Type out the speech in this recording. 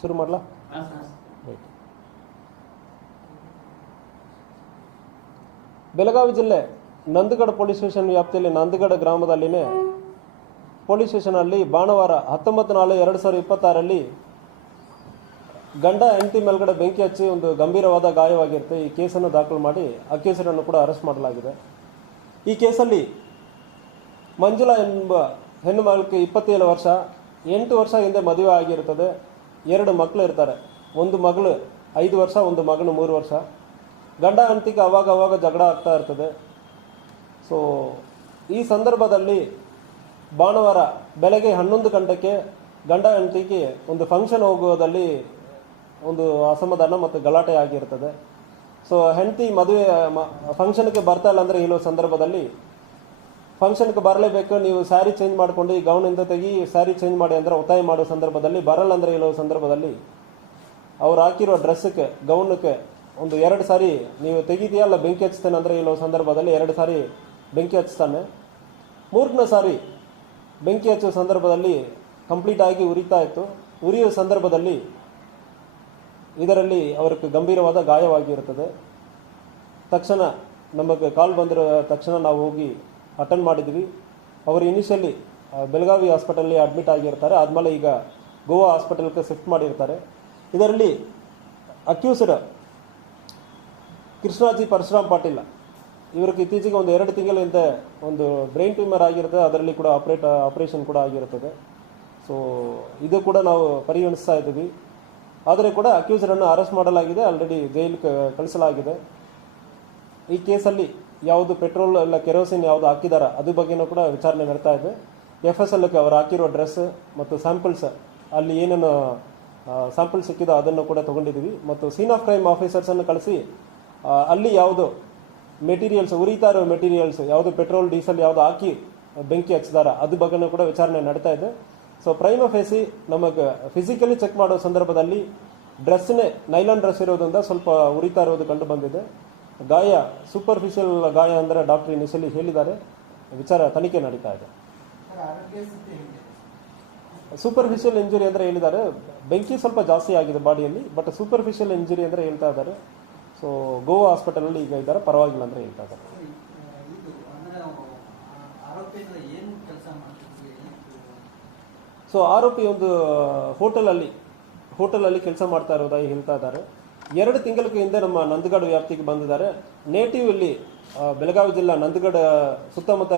ಶುರು ಮಾಡಲಾ? ಬೆಳಗಾವಿ ಜಿಲ್ಲೆ ನಂದಗಡ ಪೊಲೀಸ್ ಸ್ಟೇಷನ್ ವ್ಯಾಪ್ತಿಯಲ್ಲಿ ನಂದಗಡ ಗ್ರಾಮದಲ್ಲಿನೇ ಪೊಲೀಸ್ ಸ್ಟೇಷನಲ್ಲಿ ಭಾನುವಾರ 19/4/2026 ಗಂಡ ಹೆಂಡತಿ ಮೇಲ್ಗಡೆ ಬೆಂಕಿ ಹಚ್ಚಿ ಒಂದು ಗಂಭೀರವಾದ ಗಾಯವಾಗಿರುತ್ತೆ. ಈ ಕೇಸನ್ನು ದಾಖಲು ಮಾಡಿ ಅಕ್ಯೂಸರನ್ನು ಕೂಡ ಅರೆಸ್ಟ್ ಮಾಡಲಾಗಿದೆ. ಈ ಕೇಸಲ್ಲಿ ಮಂಜುಳಾ ಎಂಬ ಹೆಣ್ಣು ಮಗಳಿಗೆ 27 ವರ್ಷ, 8 ವರ್ಷ ಹಿಂದೆ ಮದುವೆ ಆಗಿರುತ್ತದೆ. 2 ಮಕ್ಕಳು ಇರ್ತಾರೆ. ಒಂದು ಮಗಳು 5 ವರ್ಷ, ಒಂದು ಮಗನು 3 ವರ್ಷ. ಗಂಡ ಹೆಂಡತಿಗೆ ಅವಾಗ ಜಗಳ ಆಗ್ತಾ ಇರ್ತದೆ. ಸೊ ಈ ಸಂದರ್ಭದಲ್ಲಿ ಭಾನುವಾರ ಬೆಳಗ್ಗೆ 11 ಗಂಟೆಗೆ ಗಂಡ ಹೆಂಡತಿಗೆ ಒಂದು ಫಂಕ್ಷನ್ ಹೋಗುವುದಲ್ಲಿ ಒಂದು ಅಸಮಾಧಾನ ಮತ್ತು ಗಲಾಟೆ ಆಗಿರ್ತದೆ. ಸೊ ಹೆಂಡತಿ ಮದುವೆ ಫಂಕ್ಷನ್ಗೆ ಬರ್ತಾ ಇಲ್ಲ ಅಂದರೆ ಹೇಳುವ ಸಂದರ್ಭದಲ್ಲಿ ಫಂಕ್ಷನ್ಗೆ ಬರಲೇಬೇಕು, ನೀವು ಸ್ಯಾರಿ ಚೇಂಜ್ ಮಾಡ್ಕೊಂಡು ಈ ಗೌನಿಂದ ತೆಗಿ, ಸ್ಯಾರಿ ಚೇಂಜ್ ಮಾಡಿ ಅಂದರೆ ಒತ್ತಾಯ ಮಾಡೋ ಸಂದರ್ಭದಲ್ಲಿ ಬರಲ್ಲ ಅಂದರೆ ಹೇಳುವ ಸಂದರ್ಭದಲ್ಲಿ ಅವ್ರು ಹಾಕಿರೋ ಡ್ರೆಸ್ಸಕ್ಕೆ ಗೌನಕ್ಕೆ ಒಂದು 2 ಸಾರಿ ನೀವು ತೆಗಿದೆಯಲ್ಲ ಬೆಂಕಿ ಹಚ್ತೇನೆ ಅಂದರೆ ಹೇಳುವ ಸಂದರ್ಭದಲ್ಲಿ 2 ಸಾರಿ ಬೆಂಕಿ ಹಚ್ತಾನೆ. 3ನೇ ಸಾರಿ ಬೆಂಕಿ ಹಚ್ಚುವ ಸಂದರ್ಭದಲ್ಲಿ ಕಂಪ್ಲೀಟ್ ಆಗಿ ಉರಿತಾ ಇತ್ತು. ಉರಿಯುವ ಸಂದರ್ಭದಲ್ಲಿ ಇದರಲ್ಲಿ ಅವರಿಗೆ ಗಂಭೀರವಾದ ಗಾಯವಾಗಿರುತ್ತದೆ. ತಕ್ಷಣ ನಮಗೆ ಕಾಲ್ ಬಂದಿರೋ ತಕ್ಷಣ ನಾವು ಹೋಗಿ ಅಟೆಂಡ್ ಮಾಡಿದ್ವಿ. ಅವರು ಇನಿಷಿಯಲಿ ಬೆಳಗಾವಿ ಹಾಸ್ಪಿಟಲಲ್ಲಿ ಅಡ್ಮಿಟ್ ಆಗಿರ್ತಾರೆ. ಆದಮೇಲೆ ಈಗ ಗೋವಾ ಹಾಸ್ಪಿಟಲ್ಗೆ ಶಿಫ್ಟ್ ಮಾಡಿರ್ತಾರೆ. ಇದರಲ್ಲಿ ಅಕ್ಯೂಸ್ಡ್ ಕೃಷ್ಣಾಜಿ ಪರಶುರಾಮ್ ಪಾಟೀಲ್ ಇವ್ರಿಗೆ ಇತ್ತೀಚೆಗೆ ಒಂದು 2 ತಿಂಗಳ ಹಿಂದೆ ಒಂದು ಬ್ರೈನ್ ಟ್ಯೂಮರ್ ಆಗಿರುತ್ತೆ. ಅದರಲ್ಲಿ ಕೂಡ ಆಪರೇಷನ್ ಕೂಡ ಆಗಿರುತ್ತದೆ. ಸೊ ಇದು ಕೂಡ ನಾವು ಪರಿಗಣಿಸ್ತಾ ಇದ್ದೀವಿ. ಆದರೆ ಕೂಡ ಅಕ್ಯೂಸರನ್ನು ಅರೆಸ್ಟ್ ಮಾಡಲಾಗಿದೆ, ಆಲ್ರೆಡಿ ಜೈಲಿಗೆ ಕಳಿಸಲಾಗಿದೆ. ಈ ಕೇಸಲ್ಲಿ ಯಾವುದು ಪೆಟ್ರೋಲ್ ಇಲ್ಲ ಕೆರೋಸಿನ್ ಯಾವುದು ಹಾಕಿದಾರ ಅದ್ರ ಬಗ್ಗೆನೂ ಕೂಡ ವಿಚಾರಣೆ ನಡೀತಾ ಇದೆ. FSLಕ್ಕೆ ಅವರು ಹಾಕಿರೋ ಡ್ರೆಸ್ ಮತ್ತು ಸ್ಯಾಂಪಲ್ಸ್ ಅಲ್ಲಿ ಏನೇನು ಸ್ಯಾಂಪಲ್ ಸಿಕ್ಕಿದೋ ಅದನ್ನು ಕೂಡ ತೊಗೊಂಡಿದ್ದೀವಿ. ಮತ್ತು ಸೀನ್ ಆಫ್ ಕ್ರೈಮ್ ಆಫೀಸರ್ಸನ್ನು ಕಳಿಸಿ ಅಲ್ಲಿ ಯಾವುದು ಮೆಟೀರಿಯಲ್ಸ್ ಉರಿತಾ ಇರೋ ಮೆಟೀರಿಯಲ್ಸ್ ಯಾವುದು ಪೆಟ್ರೋಲ್ ಡೀಸೆಲ್ ಯಾವುದು ಹಾಕಿ ಬೆಂಕಿ ಹಚ್ಚಿದಾರ ಅದ್ರ ಬಗ್ಗೆನೂ ಕೂಡ ವಿಚಾರಣೆ ನಡೀತಾ ಇದೆ. ಸೊ ಪ್ರೈಮ ಫೇಸಿ ನಮಗೆ ಫಿಸಿಕಲಿ ಚೆಕ್ ಮಾಡೋ ಸಂದರ್ಭದಲ್ಲಿ ಡ್ರೆಸ್ನೇ ನೈಲಾನ್ ಡ್ರೆಸ್ ಇರೋದ್ರಿಂದ ಸ್ವಲ್ಪ ಉರಿತಾ ಇರೋದು ಕಂಡು ಬಂದಿದೆ. ಗಾಯ ಸೂಪರ್ಫಿಷಿಯಲ್ ಗಾಯ ಅಂದರೆ ಡಾಕ್ಟರ್ ಇನಿಷಿಯಲಿ ಹೇಳಿದ್ದಾರೆ. ವಿಚಾರ ತನಿಖೆ ನಡೀತಾ ಇದೆ. ಸೂಪರ್ಫಿಷಿಯಲ್ ಇಂಜುರಿ ಅಂದರೆ ಹೇಳಿದ್ದಾರೆ, ಬೆಂಕಿ ಸ್ವಲ್ಪ ಜಾಸ್ತಿ ಆಗಿದೆ ಬಾಡಿಯಲ್ಲಿ, ಬಟ್ ಸೂಪರ್ಫಿಷಿಯಲ್ ಇಂಜುರಿ ಅಂದರೆ ಹೇಳ್ತಾ ಇದ್ದಾರೆ. ಸೊ ಗೋವಾ ಹಾಸ್ಪಿಟಲಲ್ಲಿ ಈಗ ಇದ್ದಾರೆ, ಪರವಾಗಿಲ್ಲ ಅಂದರೆ ಹೇಳ್ತಾ ಇದ್ದಾರೆ. ಸೊ ಆರೋಪಿ ಒಂದು ಹೋಟೆಲಲ್ಲಿ ಕೆಲಸ ಮಾಡ್ತಾ ಇರೋದಾಗಿ ಹೇಳ್ತಾ ಇದ್ದಾರೆ. 2 ತಿಂಗಳ ಹಿಂದೆ ನಮ್ಮ ನಂದಗಡ ವ್ಯಾಪ್ತಿಗೆ ಬಂದಿದ್ದಾರೆ. ನೇಟಿವ್ ಇಲ್ಲಿ ಬೆಳಗಾವಿ ಜಿಲ್ಲಾ ನಂದಗಡ ಸುತ್ತಮುತ್ತ